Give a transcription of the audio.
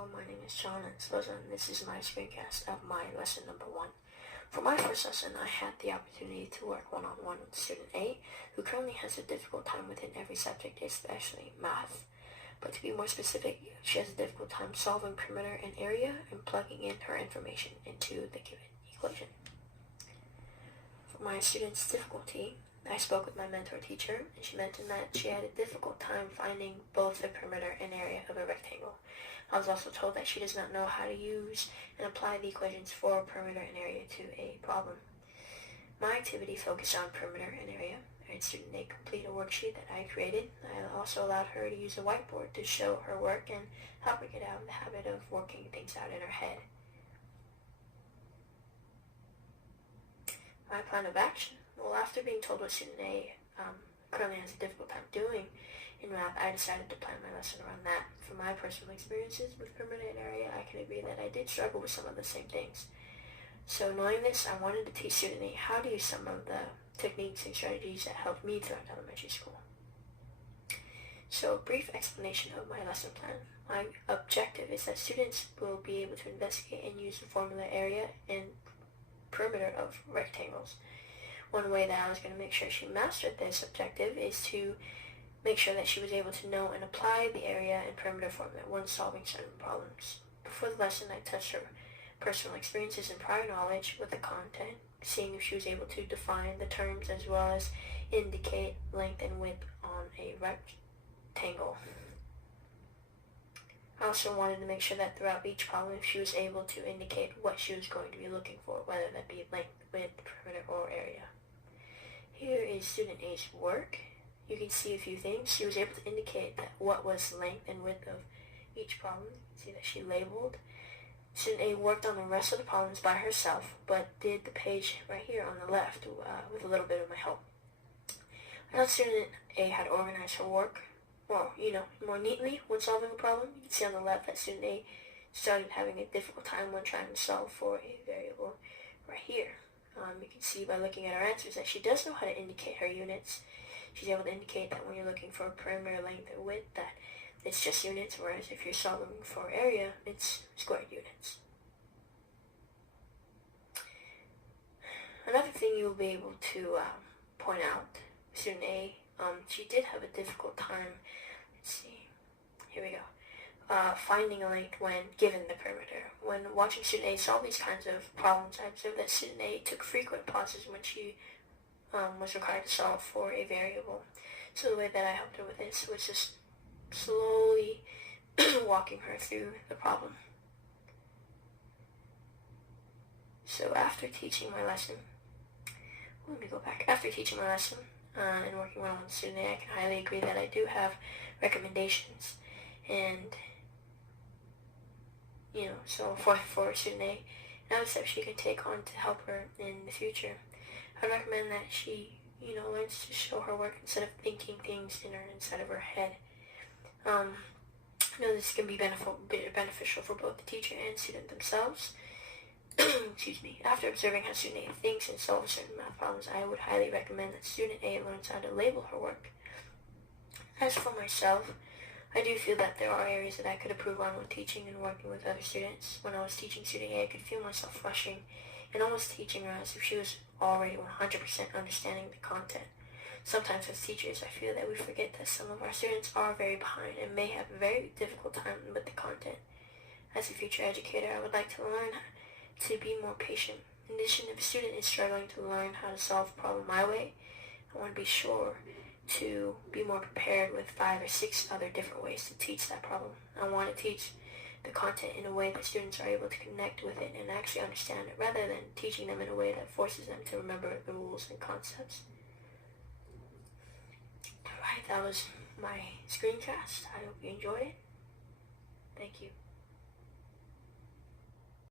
Hello, my name is John and this is my screencast of my lesson number 1. For my first lesson, I had the opportunity to work one-on-one with student A, who currently has a difficult time within every subject, especially math. But to be more specific, she has a difficult time solving perimeter and area and plugging in her information into the given equation. For my student's difficulty, I spoke with my mentor teacher, and she mentioned that she had a difficult time finding both the perimeter and area of a rectangle. I was also told that she does not know how to use and apply the equations for perimeter and area to a problem. My activity focused on perimeter and area. I had student A complete a worksheet that I created. I also allowed her to use a whiteboard to show her work and help her get out of the habit of working things out in her head. My plan of action. Well, after being told what student A currently has a difficult time doing in math, I decided to plan my lesson around that. From my personal experiences with perimeter and area, I can agree that I did struggle with some of the same things. So knowing this, I wanted to teach student A how to use some of the techniques and strategies that helped me throughout elementary school. So a brief explanation of my lesson plan. My objective is that students will be able to investigate and use the formula area and perimeter of rectangles. One way that I was going to make sure she mastered this objective is to make sure that she was able to know and apply the area and perimeter formula when solving certain problems. Before the lesson, I touched her personal experiences and prior knowledge with the content, seeing if she was able to define the terms as well as indicate length and width on a rectangle. I also wanted to make sure that throughout each problem, if she was able to indicate what she was going to be looking for, whether that be length, width, perimeter, or area. Here is student A's work. You can see a few things. She was able to indicate that what was length and width of each problem. You can see that she labeled. Student A worked on the rest of the problems by herself, but did the page right here on the left with a little bit of my help. I thought student A had organized her work, more neatly when solving a problem. You can see on the left that student A started having a difficult time when trying to solve for a variable right here. You can see by looking at her answers that she does know how to indicate her units. She's able to indicate that when you're looking for perimeter, length, or width, that it's just units, whereas if you're solving for area, it's squared units. Another thing you'll be able to point out, student A, she did have a difficult time, let's see, here we go, finding a length when given the perimeter. When watching student A solve these kinds of problems, I observed that student A took frequent pauses when she was required to solve for a variable. So the way that I helped her with this was just slowly walking her through the problem. So after teaching my lesson, After teaching my lesson and working well with student A, I can highly agree that I do have recommendations. And, so for student A, another step she can take on to help her in the future. I recommend that she, learns to show her work instead of thinking things inside of her head. I know this can be beneficial for both the teacher and student themselves. Excuse me. After observing how student A thinks and solves certain math problems, I would highly recommend that student A learns how to label her work. As for myself, I do feel that there are areas that I could improve on when teaching and working with other students. When I was teaching student A, I could feel myself rushing and almost teaching her as if she was already 100% understanding the content. Sometimes as teachers, I feel that we forget that some of our students are very behind and may have a very difficult time with the content. As a future educator, I would like to learn to be more patient. In addition, if a student is struggling to learn how to solve a problem my way, I want to be sure to be more prepared with 5 or 6 other different ways to teach that problem. I want to teach the content in a way that students are able to connect with it and actually understand it, rather than teaching them in a way that forces them to remember the rules and concepts. Alright, that was my screencast. I hope you enjoyed it. Thank you.